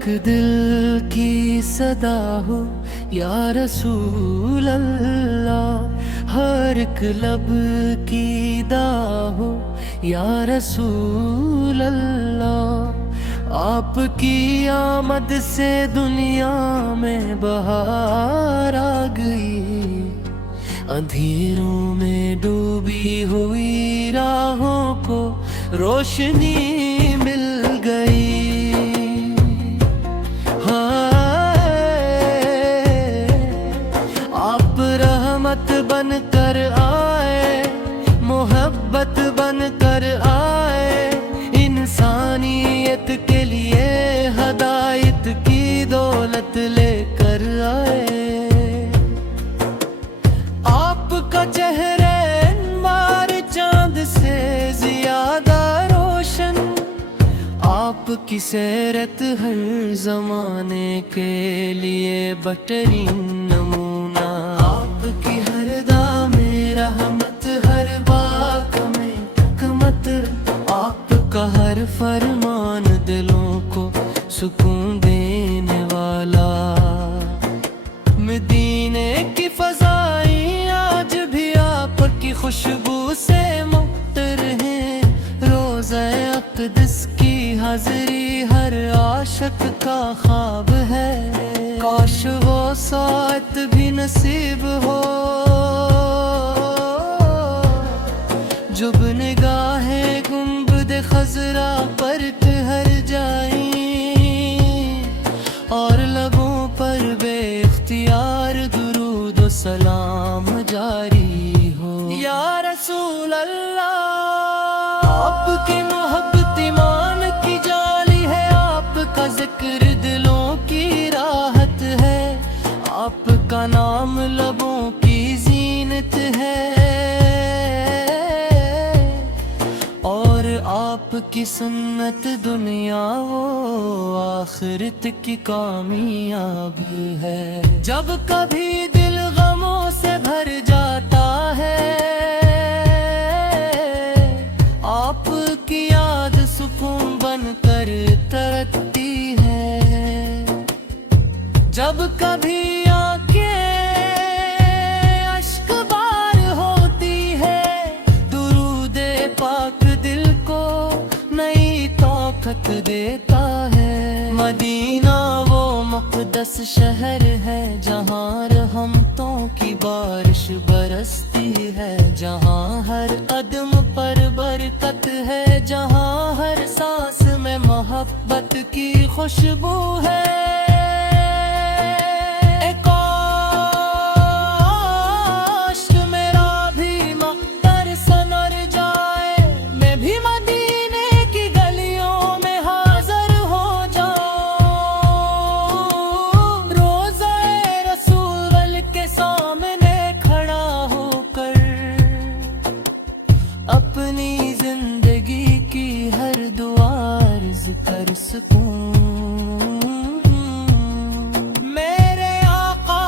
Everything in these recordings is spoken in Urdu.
ایک دل کی صدا ہو یا رسول اللہ، ہر ایک لب کی دعا ہو یا رسول اللہ، آپ کی آمد سے دنیا میں بہار آ گئی، اندھیروں میں ڈوبی ہوئی راہوں کو روشنی مل گئی۔ آپ رحمت بن کر آئے، محبت بن کر آئے، انسانیت کے لیے ہدایت کی دولت لے کر آئے۔ آپ کا چہرہ انوار چاند سے زیادہ روشن، آپ کی سیرت ہر زمانے کے لیے بہترین نمونہ، آپ کی ہر دام رحمت، ہر واق میں حکمت، آپ کا ہر فرمان دلوں کو سکون دینے والا۔ مدینے کی فضائیں آج بھی آپ کی خوشبو سے معطر ہیں، روضہ اقدس کی حاضری ہر عاشق کا خواب ہے، کاش وہ ساعت بھی نصیب ہو جب نگاہیں گنبد خضرا پر ٹھہر جائیں اور لبوں پر بے اختیار درود و سلام جاری ہو۔ یا رسول اللہ، آپ کی محبت ایمان کی جالی ہے، آپ کا ذکر دلوں کی راحت ہے، آپ کا نام لبوں کی زینت ہے، اور آپ کی سنت دنیا و آخرت کی کامیاب ہے۔ جب کبھی دل غموں سے بھر جاتا ہے، آپ کی یاد سکون بن کر ترتی ہے۔ جب کبھی آنکھیں اشک بار ہوتی ہے، درود پاک دل کو نئی طاقت دیتا ہے۔ مدینہ وہ مقدس شہر ہے جہاں رحمتوں کی بارش برستی ہے، جہاں ہر قدم پر برکت ہے، جہاں ہر سانس میں محبت کی خوشبو ہے۔ اپنی زندگی کی ہر دعا عرض کر سکوں، میرے آقا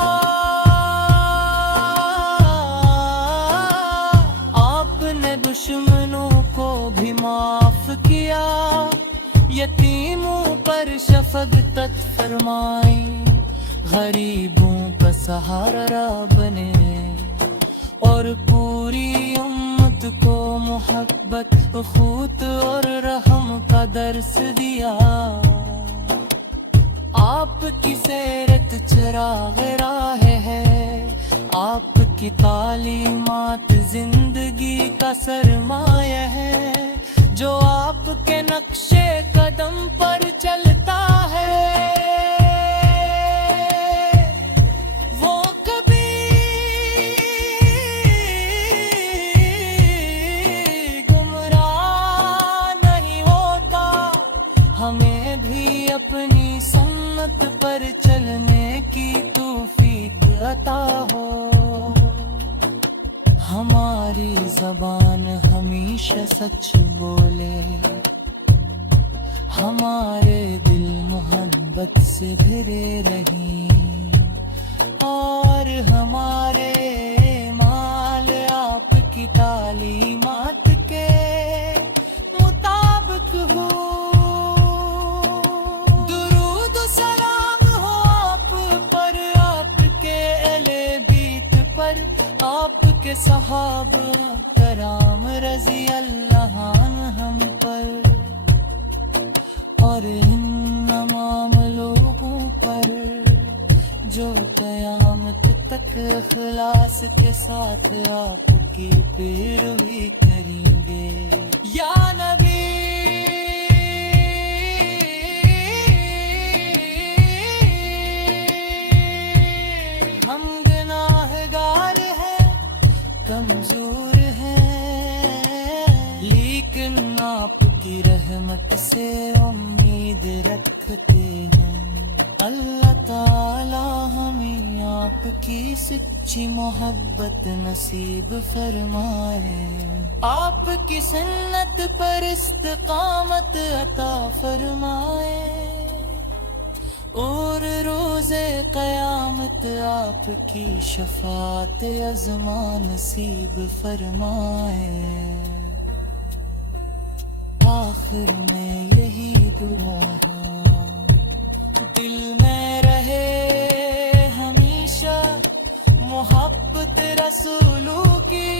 آپ نے دشمنوں کو بھی معاف کیا، یتیموں پر شفقت فرمائی، غریبوں کا سہارا بنے، اور پوری امت کو محبت، اخوت اور رحم کا درس دیا۔ آپ کی سیرت چراغ راہ ہے، آپ کی تعلیمات زندگی کا سرمایہ ہے، جو آپ کے نقش قدم پر چلتا ہے وہ کبھی گمراہ نہیں ہوتا۔ ہمیں بھی اپنی سنت پر چلنے کی توفیق عطا ہو، ہماری زبان ہمیشہ سچ بولے، ہمارے دل محبت سے بھرے رہیں، اور ہمارے مال آپ کی تعلیمات کے مطابق ہو۔ درود و آپ کے صحابہ کرام رضی اللہ عنہم پر اور ان تمام لوگوں پر جو قیامت تک اخلاص کے ساتھ آپ کی پیروی کریں گے. یا نبی ہم گناہگار ہیں، کمزور ہیں، لیکن آپ کی رحمت سے امید رکھتے ہیں. اللہ تعالی ہمیں آپ کی سچی محبت نصیب فرمائے، آپ کی سنت پر استقامت عطا فرمائے، اور روز قیامت آپ کی شفاعت عظما نصیب فرمائے. آخر میں یہی دعا ہے، دل میں رہے ہمیشہ محبت رسولوں کی.